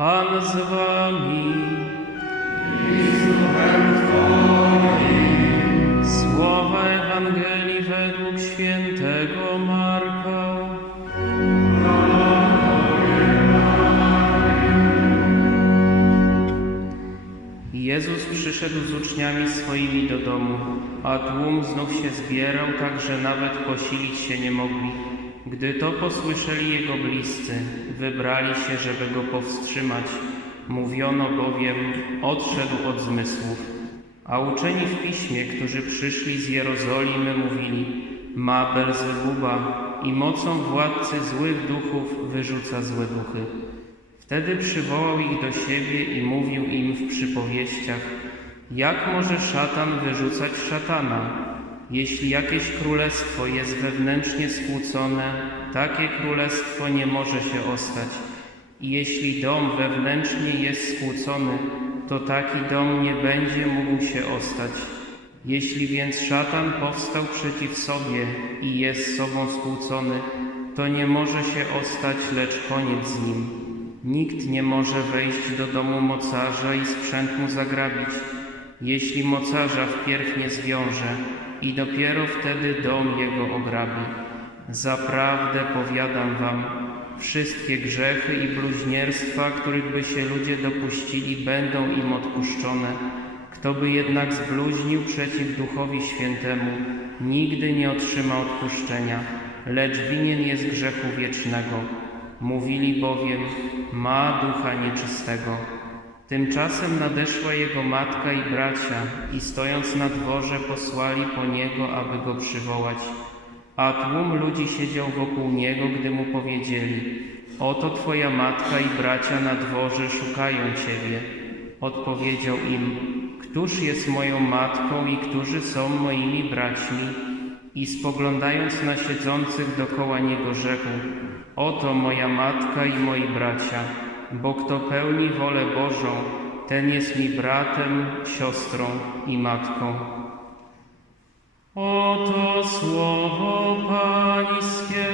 Pan z wami. Słowa Ewangelii według świętego Marka. Jezus przyszedł z uczniami swoimi do domu, a tłum znów się zbierał, tak że nawet posilić się nie mogli. Gdy to posłyszeli jego bliscy, wybrali się, żeby go powstrzymać. Mówiono bowiem, odszedł od zmysłów. A uczeni w piśmie, którzy przyszli z Jerozolimy, mówili, ma Belzebuba i mocą władcy złych duchów wyrzuca złe duchy. Wtedy przywołał ich do siebie i mówił im w przypowieściach, jak może szatan wyrzucać szatana? Jeśli jakieś królestwo jest wewnętrznie skłócone, takie królestwo nie może się ostać. I jeśli dom wewnętrznie jest skłócony, to taki dom nie będzie mógł się ostać. Jeśli więc szatan powstał przeciw sobie i jest sobą skłócony, to nie może się ostać, lecz koniec z nim. Nikt nie może wejść do domu mocarza i sprzęt mu zagrabić, jeśli mocarza wpierw nie zwiąże i dopiero wtedy dom jego ograbi. Zaprawdę powiadam wam, wszystkie grzechy i bluźnierstwa, których by się ludzie dopuścili, będą im odpuszczone. Kto by jednak zbluźnił przeciw Duchowi Świętemu, nigdy nie otrzyma odpuszczenia, lecz winien jest grzechu wiecznego. Mówili bowiem, ma ducha nieczystego. Tymczasem nadeszła jego matka i bracia i stojąc na dworze posłali po niego, aby go przywołać. A tłum ludzi siedział wokół niego, gdy mu powiedzieli, oto twoja matka i bracia na dworze szukają ciebie. Odpowiedział im, któż jest moją matką i którzy są moimi braćmi? I spoglądając na siedzących dokoła niego rzekł, Oto moja matka i moi bracia, bo kto pełni wolę Bożą, ten jest mi bratem, siostrą i matką. Oto słowo Pańskie.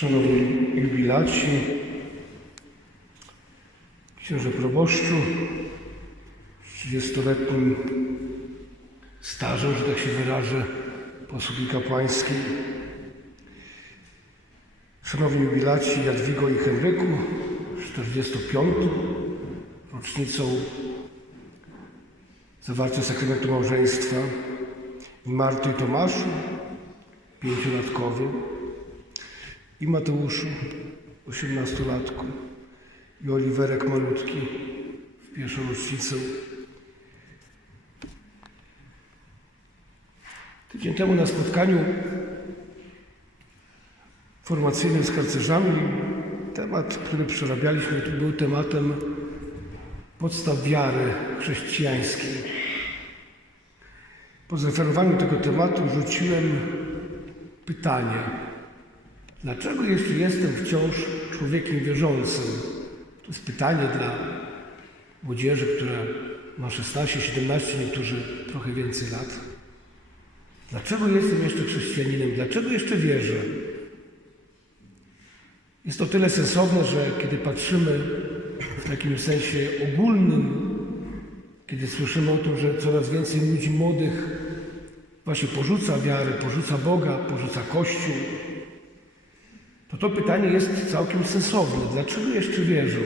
Szanowni jubilaci, księże proboszczu, z 30-letnim stażem, że tak się wyrażę, posługi kapłańskiej. Szanowni jubilaci Jadwigo i Henryku, 45. rocznicą zawarcia sakramentu małżeństwa i Marty i Tomaszu, pięciolatkowie i Mateuszu, 18-latku, i Oliwerek malutki w pierwszą rocznicę. Tydzień temu na spotkaniu formacyjnym z harcerzami temat, który przerabialiśmy, to był tematem podstaw wiary chrześcijańskiej. Po zareferowaniu tego tematu rzuciłem pytanie, Dlaczego jeszcze jestem wciąż człowiekiem wierzącym? To jest pytanie dla młodzieży, która ma 16, 17, niektórzy trochę więcej lat. Dlaczego jestem jeszcze chrześcijaninem? Dlaczego jeszcze wierzę? Jest to tyle sensowne, że kiedy patrzymy w takim sensie ogólnym, kiedy słyszymy o tym, że coraz więcej ludzi młodych właśnie porzuca wiarę, porzuca Boga, porzuca Kościół, to to pytanie jest całkiem sensowne. Dlaczego jeszcze wierzą?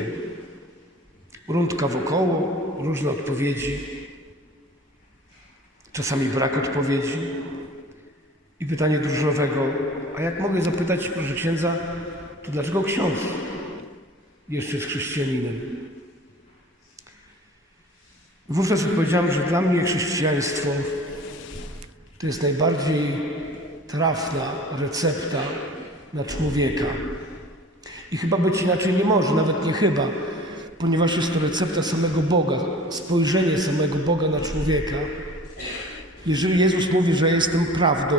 Rundka wokoło, różne odpowiedzi, czasami brak odpowiedzi. I pytanie drużynowego, a jak mogę zapytać, proszę księdza, to dlaczego ksiądz jeszcze jest chrześcijaninem? Wówczas odpowiedziałem, że dla mnie chrześcijaństwo to jest najbardziej trafna recepta na człowieka. I chyba być inaczej nie może, nawet nie chyba, ponieważ jest to recepta samego Boga, spojrzenie samego Boga na człowieka. Jeżeli Jezus mówi, że jestem prawdą,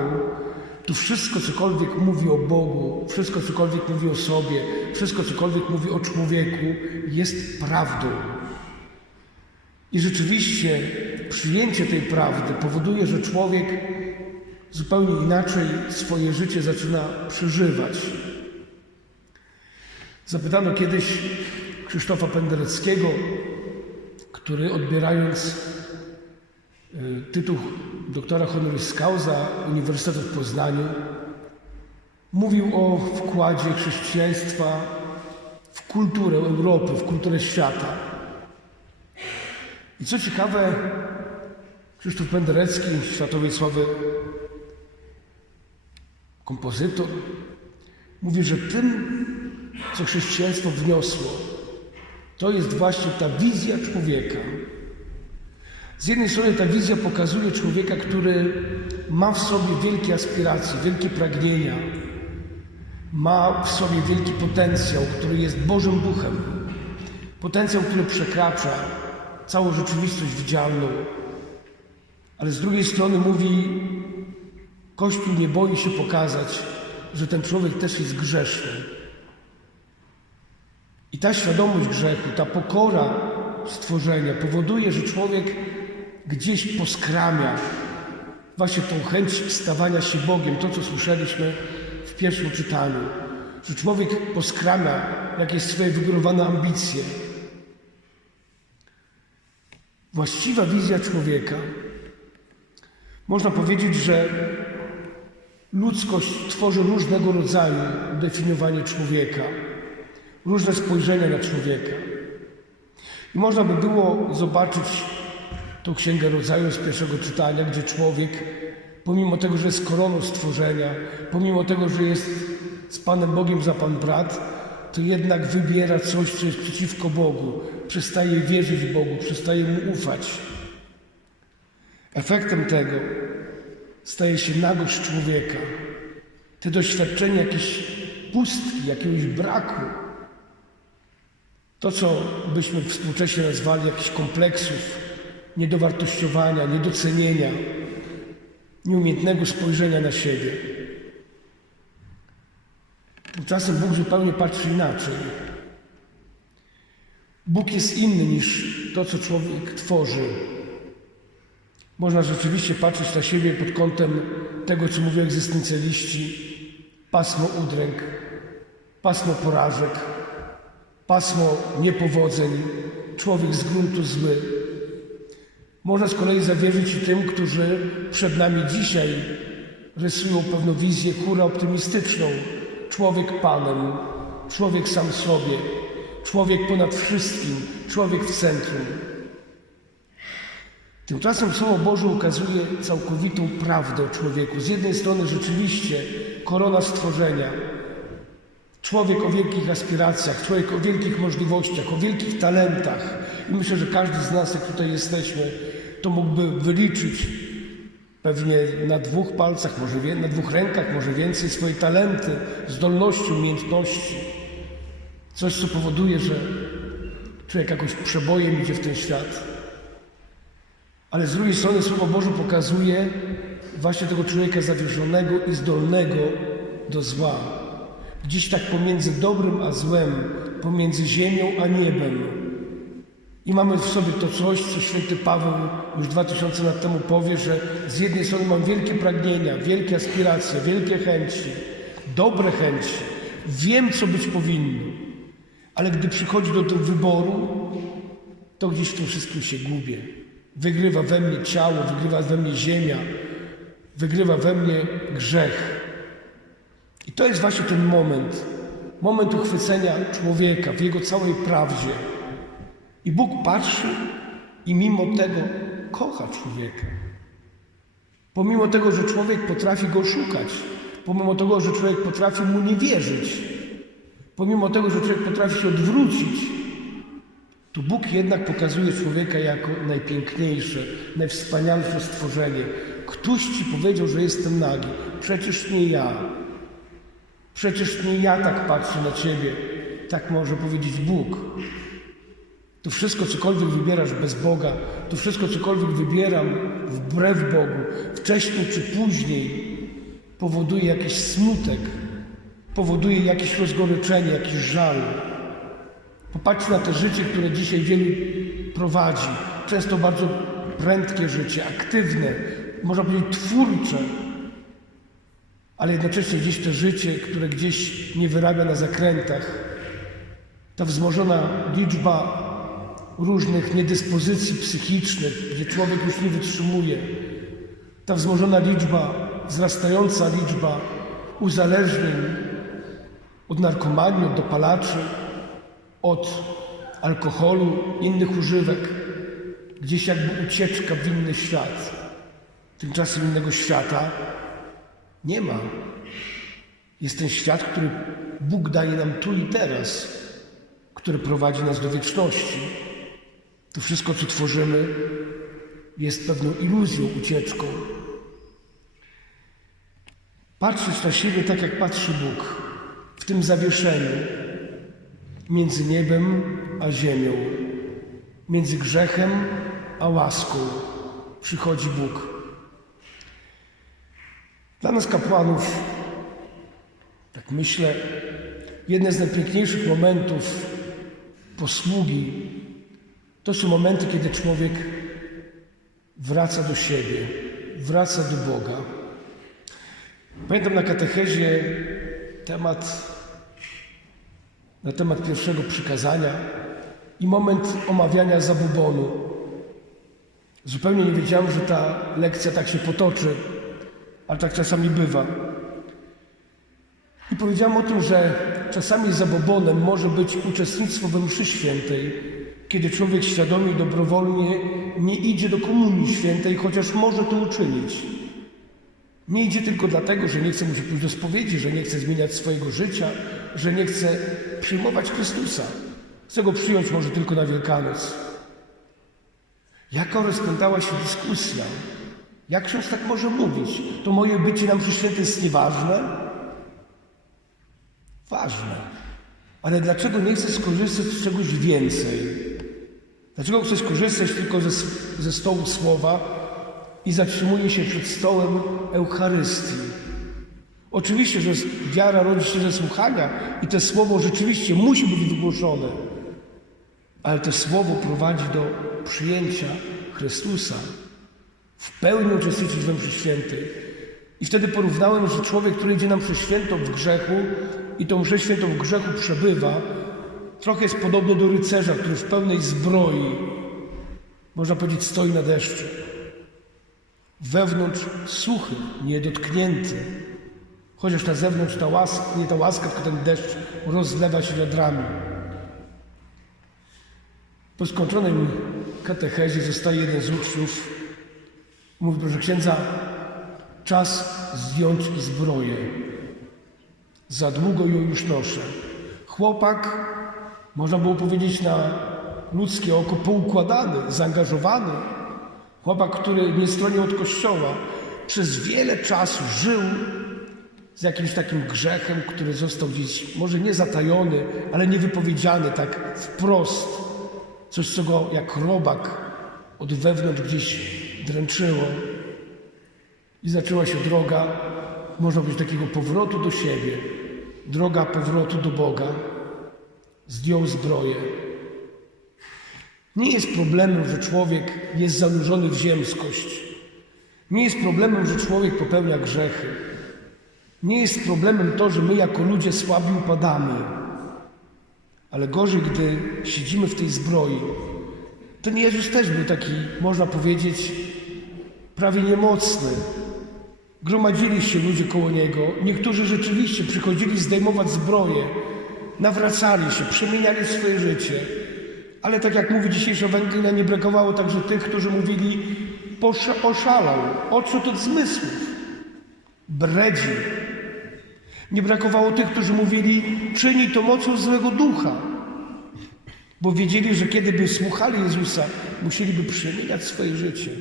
tu wszystko cokolwiek mówi o Bogu, wszystko cokolwiek mówi o sobie, wszystko cokolwiek mówi o człowieku, jest prawdą. I rzeczywiście przyjęcie tej prawdy powoduje, że człowiek zupełnie inaczej swoje życie zaczyna przeżywać. Zapytano kiedyś Krzysztofa Pendereckiego, który odbierając y, tytuł doktora honoris causa Uniwersytetu w Poznaniu, mówił o wkładzie chrześcijaństwa w kulturę Europy, w kulturę świata. I co ciekawe, Krzysztof Penderecki, światowej sławy kompozytor, mówi, że tym, co chrześcijaństwo wniosło, to jest właśnie ta wizja człowieka. Z jednej strony ta wizja pokazuje człowieka, który ma w sobie wielkie aspiracje, wielkie pragnienia, ma w sobie wielki potencjał, który jest Bożym Duchem. Potencjał, który przekracza całą rzeczywistość widzialną. Ale z drugiej strony mówi, Kościół nie boi się pokazać, że ten człowiek też jest grzeszny. I ta świadomość grzechu, ta pokora stworzenia powoduje, że człowiek gdzieś poskramia właśnie tą chęć stawania się Bogiem, to co słyszeliśmy w pierwszym czytaniu, że człowiek poskramia jakieś swoje wygórowane ambicje. Właściwa wizja człowieka, można powiedzieć, że ludzkość tworzy różnego rodzaju definiowanie człowieka różne spojrzenia na człowieka. I można by było zobaczyć tą księgę rodzaju z pierwszego czytania, gdzie człowiek, pomimo tego, że jest koroną stworzenia, pomimo tego, że jest z Panem Bogiem za Pan brat, to jednak wybiera coś, co jest przeciwko Bogu, przestaje wierzyć Bogu, przestaje Mu ufać. Efektem tego staje się nagość człowieka. Te doświadczenie jakiejś pustki, jakiegoś braku, to, co byśmy współcześnie nazwali jakichś kompleksów, niedowartościowania, niedocenienia, nieumiejętnego spojrzenia na siebie. Tymczasem Bóg zupełnie patrzy inaczej. Bóg jest inny niż to, co człowiek tworzy. Można rzeczywiście patrzeć na siebie pod kątem tego, co mówią egzystencjaliści, pasmo udręk, pasmo porażek, pasmo niepowodzeń, człowiek z gruntu zły. Można z kolei zawierzyć i tym, którzy przed nami dzisiaj rysują pewną wizję hura optymistyczną. Człowiek Panem, człowiek sam sobie, człowiek ponad wszystkim, człowiek w centrum. Tymczasem Słowo Boże ukazuje całkowitą prawdę o człowieku. Z jednej strony rzeczywiście korona stworzenia, Człowiek o wielkich aspiracjach, człowiek o wielkich możliwościach, o wielkich talentach. I myślę, że każdy z nas, jak tutaj jesteśmy, to mógłby wyliczyć pewnie na dwóch palcach, może na dwóch rękach, może więcej swoje talenty, zdolności, umiejętności. Coś, co powoduje, że człowiek jakoś przebojem idzie w ten świat. Ale z drugiej strony Słowo Boże pokazuje właśnie tego człowieka zawieszonego i zdolnego do zła. Gdzieś tak pomiędzy dobrym a złem, pomiędzy ziemią a niebem. I mamy w sobie to coś, co święty Paweł już dwa tysiące lat temu powie, że z jednej strony mam wielkie pragnienia, wielkie aspiracje, wielkie chęci, dobre chęci, wiem, co być powinno, ale gdy przychodzi do tego wyboru, to gdzieś w tym wszystkim się gubię. Wygrywa we mnie ciało, wygrywa we mnie ziemia, wygrywa we mnie grzech. I to jest właśnie ten moment, moment uchwycenia człowieka w jego całej prawdzie. I Bóg patrzy i mimo tego kocha człowieka. Pomimo tego, że człowiek potrafi go szukać, pomimo tego, że człowiek potrafi mu nie wierzyć, pomimo tego, że człowiek potrafi się odwrócić, to Bóg jednak pokazuje człowieka jako najpiękniejsze, najwspanialsze stworzenie. Któż ci powiedział, że jestem nagi? Przecież nie ja. Przecież nie ja tak patrzę na ciebie, tak może powiedzieć Bóg. To wszystko, cokolwiek wybierasz bez Boga, to wszystko, cokolwiek wybieram wbrew Bogu, wcześniej czy później, powoduje jakiś smutek, powoduje jakieś rozgoryczenie, jakiś żal. Popatrzcie na te życie, które dzisiaj wielu prowadzi. Często bardzo prędkie życie, aktywne, można powiedzieć twórcze, ale jednocześnie gdzieś to życie, które gdzieś nie wyrabia na zakrętach. Ta wzmożona liczba różnych niedyspozycji psychicznych, gdzie człowiek już nie wytrzymuje. Ta wzmożona liczba, wzrastająca liczba uzależnień od narkomanii, od dopalaczy, od alkoholu, innych używek, gdzieś jakby ucieczka w inny świat. Tymczasem innego świata nie ma. Jest ten świat, który Bóg daje nam tu i teraz, który prowadzi nas do wieczności. To wszystko, co tworzymy, jest pewną iluzją, ucieczką. Patrzeć na siebie tak, jak patrzy Bóg, w tym zawieszeniu między niebem a ziemią, między grzechem a łaską przychodzi Bóg. Dla nas kapłanów, tak myślę, jedne z najpiękniejszych momentów posługi to są momenty, kiedy człowiek wraca do siebie, wraca do Boga. Pamiętam na katechezie temat, na temat pierwszego przykazania i moment omawiania zabobonu. Zupełnie nie wiedziałem, że ta lekcja tak się potoczy, ale tak czasami bywa. I powiedziałem o tym, że czasami zabobonem może być uczestnictwo we mszy świętej, kiedy człowiek świadomie i dobrowolnie nie idzie do komunii świętej, chociaż może to uczynić. Nie idzie tylko dlatego, że nie chce mu się pójść do spowiedzi, że nie chce zmieniać swojego życia, że nie chce przyjmować Chrystusa. Chce go przyjąć może tylko na Wielkanoc. Jaka rozpętała się dyskusja? Jak ksiądz tak może mówić? To moje bycie na mszy świętej jest nieważne? Ważne. Ale dlaczego nie chcę skorzystać z czegoś więcej? Dlaczego chcę skorzystać tylko ze, ze stołu słowa i zatrzymuję się przed stołem Eucharystii? Oczywiście, że wiara rodzi się ze słuchania i to słowo rzeczywiście musi być wygłoszone, ale to słowo prowadzi do przyjęcia Chrystusa, w pełni uczestniczyć we mszy świętej. I wtedy porównałem, że człowiek, który idzie na mszę świętą w grzechu i tą mszę świętą w grzechu przebywa, trochę jest podobny do rycerza, który w pełnej zbroi, można powiedzieć, stoi na deszczu. Wewnątrz suchy, niedotknięty. Chociaż na zewnątrz ta łaska, nie ta łaska, tylko ten deszcz rozlewa się wiadrami. Po skończonej katechezie zostaje jeden z uczniów. Mówi, proszę księdza, czas zdjąć zbroję. Za długo ją już noszę. Chłopak, można było powiedzieć na ludzkie oko, poukładany, zaangażowany. Chłopak, który nie stronił od kościoła, przez wiele czasu żył z jakimś takim grzechem, który został gdzieś, może nie zatajony, ale niewypowiedziany tak wprost. Coś, co go jak robak od wewnątrz gdzieś dręczyło. I zaczęła się droga, można być takiego powrotu do siebie, droga powrotu do Boga. Zdjął zbroję. Nie jest problemem, że człowiek jest zanurzony w ziemskość. Nie jest problemem, że człowiek popełnia grzechy. Nie jest problemem to, że my jako ludzie słabi upadamy. Ale gorzej, gdy siedzimy w tej zbroi. Ten Jezus też był taki, można powiedzieć, prawie niemocny. Gromadzili się ludzie koło Niego. Niektórzy rzeczywiście przychodzili zdejmować zbroję, nawracali się, przemieniali swoje życie. Ale tak jak mówi dzisiejsza Ewangelia, nie brakowało także tych, którzy mówili, oszalał, odszedł od zmysłów, bredzi. Nie brakowało tych, którzy mówili, czyni to mocą złego ducha. Bo wiedzieli, że kiedy by słuchali Jezusa, musieliby przemieniać swoje życie.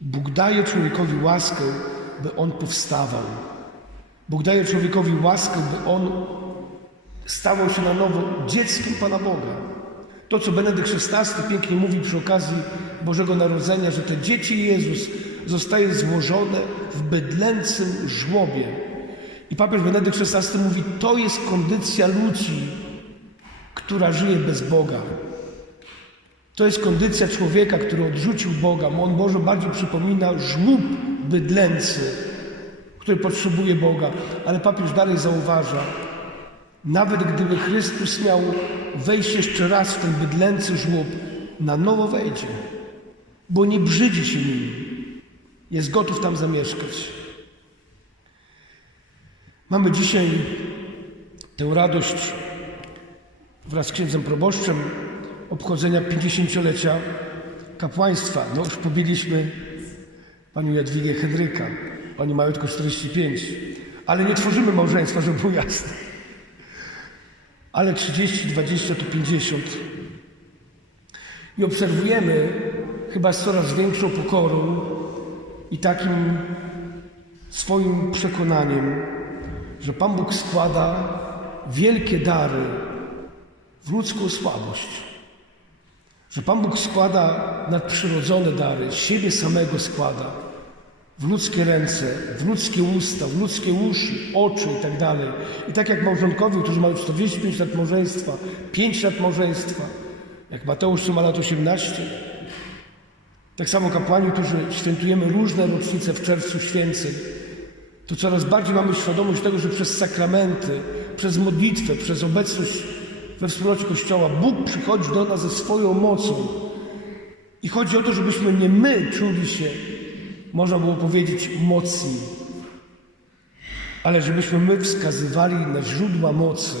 Bóg daje człowiekowi łaskę, by on powstawał. Bóg daje człowiekowi łaskę, by on stawał się na nowo dzieckiem Pana Boga. To, co Benedykt XVI pięknie mówi przy okazji Bożego Narodzenia, że te dzieci Jezus zostaje złożone w bydlęcym żłobie. I papież Benedykt XVI mówi, to jest kondycja ludzi, która żyje bez Boga. To jest kondycja człowieka, który odrzucił Boga. On może bardziej przypomina żłób bydlęcy, który potrzebuje Boga. Ale papież dalej zauważa, nawet gdyby Chrystus miał wejść jeszcze raz w ten bydlęcy żłób, na nowo wejdzie, bo nie brzydzi się nim. Jest gotów tam zamieszkać. Mamy dzisiaj tę radość wraz z księdzem proboszczem obchodzenia 50-lecia kapłaństwa. No już pobiliśmy panią Jadwigę Henryka. Oni mają tylko 45. Ale nie tworzymy małżeństwa, żeby było jasne. Ale 30, 20 to 50. I obserwujemy chyba z coraz większą pokorą i takim swoim przekonaniem, że Pan Bóg składa wielkie dary w ludzką słabość. Że Pan Bóg składa nadprzyrodzone dary, siebie samego składa w ludzkie ręce, w ludzkie usta, w ludzkie uszy, oczy i tak dalej. I tak jak małżonkowie, którzy mają 45 lat małżeństwa, 5 lat małżeństwa, jak Mateusz, co ma lat 18, tak samo kapłani, którzy świętujemy różne rocznice w czerwcu święceń, to coraz bardziej mamy świadomość tego, że przez sakramenty, przez modlitwę, przez obecność we wspólnocie Kościoła Bóg przychodzi do nas ze swoją mocą. I chodzi o to, żebyśmy nie my czuli się, można było powiedzieć, mocni, ale żebyśmy my wskazywali na źródła mocy.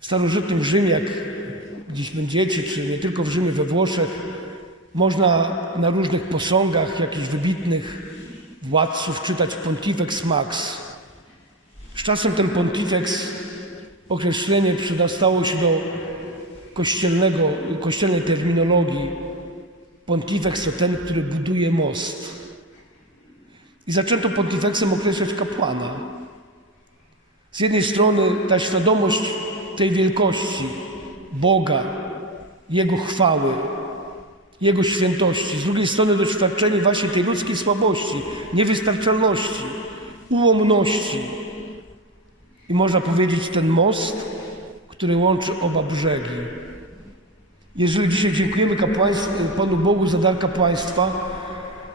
W starożytnym Rzymie, jak gdzieś będziecie, czy nie tylko w Rzymie, we Włoszech, można na różnych posągach jakichś wybitnych władców czytać Pontifex Max. Z czasem ten Pontifex, określenie przydastało się do kościelnego, kościelnej terminologii. Pontifex to ten, który buduje most. I zaczęto pontifeksem określać kapłana. Z jednej strony ta świadomość tej wielkości Boga, Jego chwały, Jego świętości, z drugiej strony doświadczenie właśnie tej ludzkiej słabości, niewystarczalności, ułomności. I można powiedzieć ten most, który łączy oba brzegi. Jeżeli dzisiaj dziękujemy Panu Bogu za dar kapłaństwa,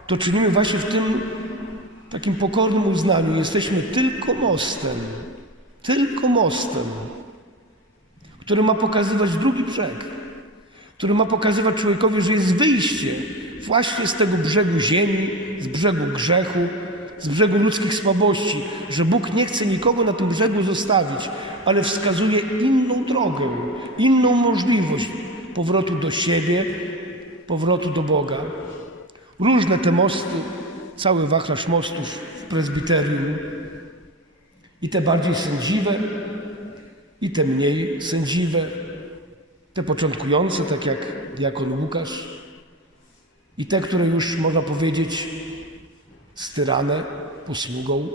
to czynimy właśnie w tym takim pokornym uznaniu. Jesteśmy tylko mostem, tylko mostem, który ma pokazywać drugi brzeg, który ma pokazywać człowiekowi, że jest wyjście właśnie z tego brzegu ziemi, z brzegu grzechu, z brzegu ludzkich słabości, że Bóg nie chce nikogo na tym brzegu zostawić, ale wskazuje inną drogę, inną możliwość powrotu do siebie, powrotu do Boga. Różne te mosty, cały wachlarz mostów w prezbiterium. I te bardziej sędziwe, i te mniej sędziwe, te początkujące, tak jak diakon Łukasz, i te, które już można powiedzieć styrane posługą.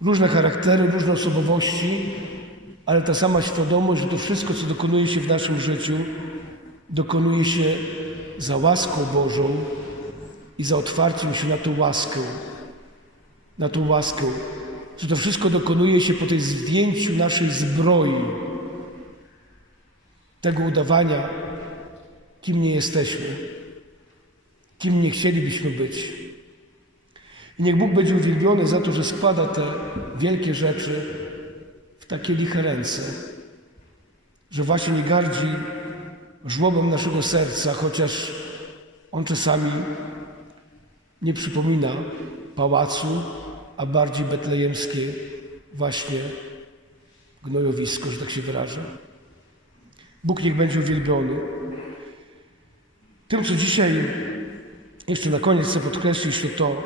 Różne charaktery, różne osobowości, ale ta sama świadomość, że to wszystko, co dokonuje się w naszym życiu, dokonuje się za łaską Bożą i za otwarciem się na tą łaskę. Na tą łaskę. Że to wszystko dokonuje się po tej zdjęciu naszej zbroi, tego udawania, kim nie jesteśmy, kim nie chcielibyśmy być. I niech Bóg będzie uwielbiony za to, że składa te wielkie rzeczy w takie liche ręce, że właśnie nie gardzi żłobem naszego serca, chociaż on czasami nie przypomina pałacu, a bardziej betlejemskie właśnie gnojowisko, że tak się wyrażę. Bóg niech będzie uwielbiony. Tym, co dzisiaj jeszcze na koniec chcę podkreślić, to to,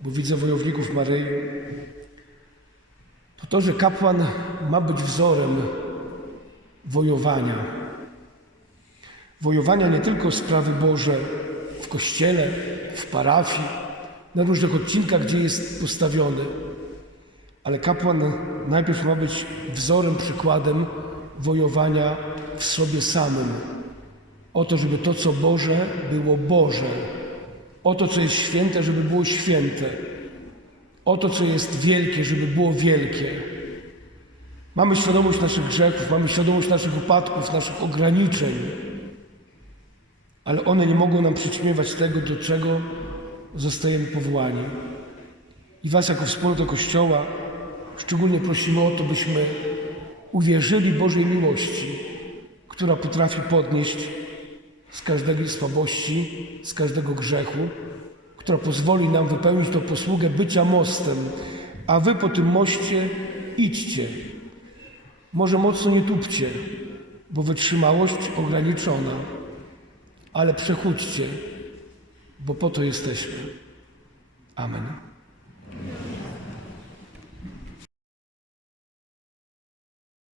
bo widzę wojowników Maryi, to to, że kapłan ma być wzorem wojowania. Wojowania nie tylko sprawy Boże w kościele, w parafii, na różnych odcinkach, gdzie jest postawiony, ale kapłan najpierw ma być wzorem, przykładem wojowania w sobie samym. O to, żeby to, co Boże, było Boże. O to, co jest święte, żeby było święte. O to, co jest wielkie, żeby było wielkie. Mamy świadomość naszych grzechów, mamy świadomość naszych upadków, naszych ograniczeń, ale one nie mogą nam przyćmiewać tego, do czego zostajemy powołani. I Was, jako wspólnotę Kościoła, szczególnie prosimy o to, byśmy uwierzyli Bożej miłości, która potrafi podnieść z każdej słabości, z każdego grzechu, która pozwoli nam wypełnić tą posługę bycia mostem, a Wy po tym moście idźcie. Może mocno nie tupcie, bo wytrzymałość ograniczona, ale przychodźcie, bo po to jesteśmy. Amen.